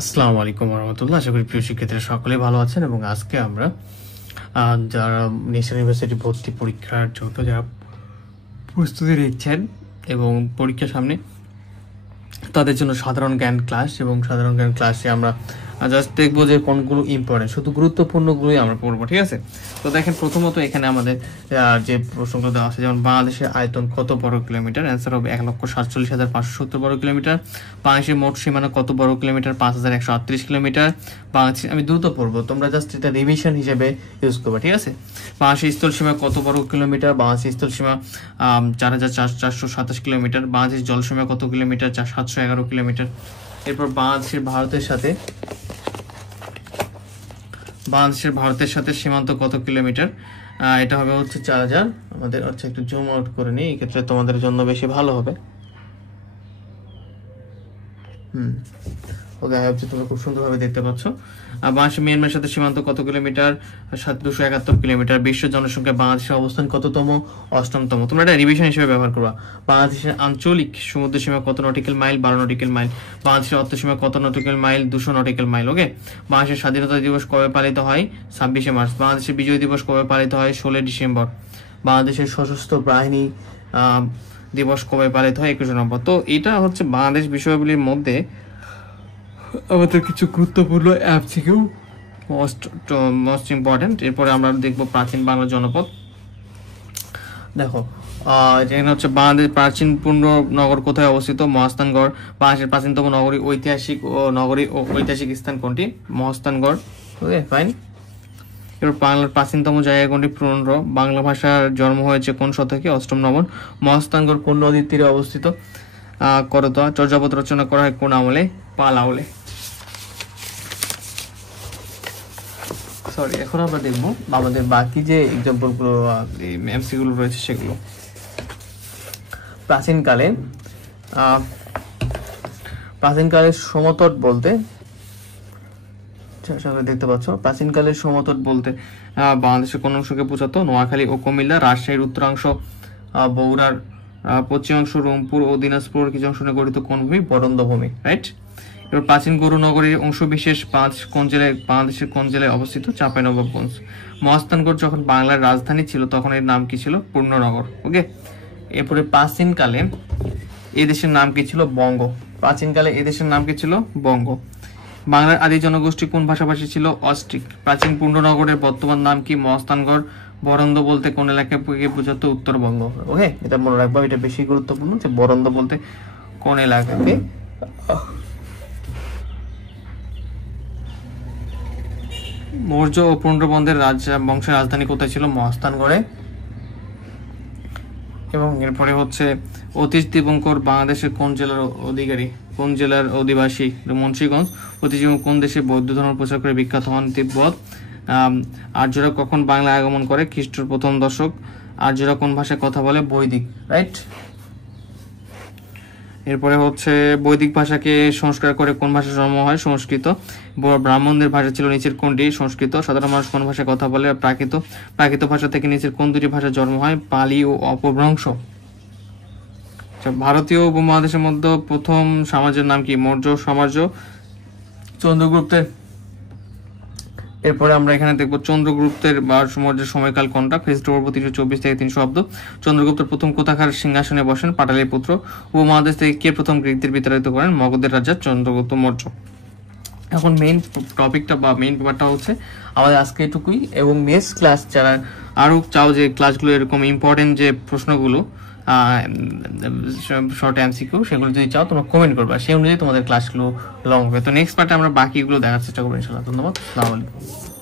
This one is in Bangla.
আসসালামু আলাইকুম রহমতুল্লাহ। আশা করি প্রিয় শিক্ষার্থীরা সকলেই ভালো আছেন এবং আজকে আমরা যারা ন্যাশনাল ইউনিভার্সিটি ভর্তি পরীক্ষার জন্য যারা প্রস্তুতি নিচ্ছেন এবং পরীক্ষার সামনে তাদের জন্য সাধারণ জ্ঞান ক্লাস এবং সাধারণ জ্ঞান ক্লাসে আমরা জাস্ট দেখবো যে কোনগুলো ইম্পর্টেন্ট, শুধু গুরুত্বপূর্ণগুলোই আমরা পড়বো। ঠিক আছে, তো দেখেন প্রথমত এখানে আমাদের যে প্রশ্নগুলো দেওয়া আছে, যেমন বাংলাদেশের আয়তন কত বর্গ কিলোমিটার? অ্যান্সার হবে 1,47,570 বর্গ কিলোমিটার। বাংলাদেশের মোট সীমানা কত বর্গ কিলোমিটার? 5,138 কিলোমিটার। বাংলাদেশ, আমি দ্রুত পড়বো, তোমরা জাস্ট এটা রিভিশন হিসেবে ইউজ করবে। ঠিক আছে, বাংলাদেশের স্থল সীমা কত বর্গ কিলোমিটার? বাংলাদেশের স্থল সীমা 4,427 কিলোমিটার। বাংলাদেশ জল সীমা কত কিলোমিটার? 711 কিলোমিটার। এরপর বাংলাদেশের ভারতের সাথে সীমান্ত কত কিলোমিটার? এটা হবে হচ্ছে 4,000। আমাদের হচ্ছে একটু জুম আউট করে নিই, এই ক্ষেত্রে তোমাদের জন্য বেশি ভালো হবে। ওকে, তোমরা খুব সুন্দরভাবে দেখতে পাচ্ছ। বাংলাদেশ মিয়ানমারের সাথে সীমান্ত কত কিলোমিটার? 271 কিলোমিটার। বিশ্ব জনসংখ্যা বাংলাদেশের অবস্থান কততম? 8তম। তোমরা এটা রিভিশন হিসেবে ব্যবহার করবা। বাংলাদেশের আঞ্চলিক সমুদ্র সীমা কত নটিক্যাল মাইল? 12 nautical mile. বাংলাদেশের অর্থ সীমা কত nautical mile? 200 nautical mile. Okay, বাংলাদেশের স্বাধীনতা দিবস কবে পালিত হয়? 26শে মার্চ। বাংলাদেশের বিজয় দিবস কবে পালিত হয়? 16 ডিসেম্বর। বাংলাদেশের সশস্ত্র বাহিনী দিবস কবে পালিত হয়? 21 নভেম্বর। তো এটা হচ্ছে বাংলাদেশ বিষয়গুলির মধ্যে আমাদের কিছু গুরুত্বপূর্ণ অ্যাপ থেকেও মোস্ট ইম্পর্টেন্ট। এরপরে আমরা দেখবো প্রাচীন বাংলা জনপদ। দেখো যেখানে হচ্ছে বাংলাদেশ প্রাচীন পূর্ণ নগর কোথায় অবস্থিত? মহাস্থানগড়। বাংলাদেশের প্রাচীনতম নগরী ঐতিহাসিক স্থান কোনটি? মহাস্থানগড়। ওকে, ফাইন। এবার বাংলার প্রাচীনতম জায়গা কোনটি? পুরন্দর। বাংলা ভাষার জন্ম হয়েছে কোন শতকে? 8ম নবম। মহাস্থানগড় কোন নদীর তীরে অবস্থিত? করতোয়া। চর্যাপদ রচনা করা হয় কোন আমলে? পাল আমলে। সরি, এখন আমরা দেখবো আমাদের বাকি যে এক্সাম্পল গুলো এমসি গুলো রয়েছে সেগুলো। প্রাচীনকালের সমতট বলতে দেখতে পাচ্ছ, প্রাচীনকালের সমতট বলতে বাংলাদেশের কোন অংশকে বোঝাতো? নোয়াখালী ও কুমিল্লা। রাজশাহীর উত্তরাংশ, বগুড়ার পশ্চিমাংশ, রংপুর ও দিনাজপুর কিছু অংশ নিয়ে গঠিত কোন ভূমি? বরেন্দ্র ভূমি। রাইট। এবার প্রাচীন গৌর নগরীর অংশ বিশেষ বাংলাদেশের কোন জেলায় অবস্থিত? চাঁপাইনবাবগঞ্জ। মহাস্থানগড় যখন বাংলার রাজধানী ছিল তখন এর নাম কি ছিল? পূর্ণনগর। ওকে, এরপরে প্রাচীনকালে এই দেশের নাম কি ছিল? বঙ্গ। বঙ্গ। বাংলার আদি জনগোষ্ঠী কোন ভাষাভাষী ছিল? অস্ট্রিক। প্রাচীন পূর্ণনগরের বর্তমান নাম কি? মহাস্থানগড়। বরেন্দ্র বলতে কোন এলাকাকে বোঝাতো? উত্তরবঙ্গ। ওকে, এটা মনে রাখবা, এটা বেশি গুরুত্বপূর্ণ যে বরেন্দ্র বলতে কোন এলাকাকে। মৌর্য ও পুণ্ড্রবন্ধের বংশের রাজধানী কোথায় ছিল? মহাস্থানগড়ে। এবং এরপরে হচ্ছে অতীশ দীপঙ্কর বাংলাদেশের কোন জেলার অধিবাসী? মুন্সিগঞ্জ। অতীশ কোন দেশে বৌদ্ধ ধর্ম প্রচার করে বিখ্যাত হন? তিব্বত। আর্যরা কখন বাংলায় আগমন করে? খ্রিস্টীয় 1ম দশক। আর্যরা কোন ভাষায় কথা বলে? বৈদিক। রাইট। এরপরে হচ্ছে বৈদিক ভাষাকে সংস্কার করে কোন ভাষা জন্ম হয়? সংস্কৃত। ব্রাহ্মণদের ভাষা ছিল নিচের কোনটি? সংস্কৃত। সাধারণ মানুষ কোন ভাষায় কথা বলে? প্রাকৃত ভাষা থেকে নিচের কোন দুটি ভাষা জন্ম হয়? পালি ও অপভ্রংশ। ভারতীয় উপমহাদেশের মধ্যে প্রথম সমাজের নাম কি? মৌর্য সাম্রাজ্য। চন্দ্রগুপ্তের। এরপরে আমরা এখানে দেখবো চন্দ্রগুপ্তের মৌর্যের সময়কাল কোনটা? খ্রিস্টপূর্ব 324 থেকে 300 অব্দ। চন্দ্রগুপ্ত প্রথম কোথাকার সিংহাসনে বসেন? পাটালির পুত্র। উপমহাদেশ থেকে কে প্রথম গ্রিকদের বিতাড়িত করেন? মগধের রাজা চন্দ্রগুপ্ত মৌর্য। এখন মেইন টপিকটা বা মেইন পেপারটা হচ্ছে আমাদের আজকে এটুকুই। এবং নেক্সট ক্লাস যারা আরো চাও যে ক্লাসগুলো এরকম ইম্পর্টেন্ট যে প্রশ্নগুলো শর্ট এমসিকিউ সেগুলো যদি চাও তোমরা কমেন্ট করবা, সেই অনুযায়ী তোমাদের ক্লাসগুলো লং হবে। তো নেক্সট পার্টে আমরা বাকিগুলো দেখার চেষ্টা করবো ইনশাআল্লাহ। ধন্যবাদ, আসসালামু আলাইকুম।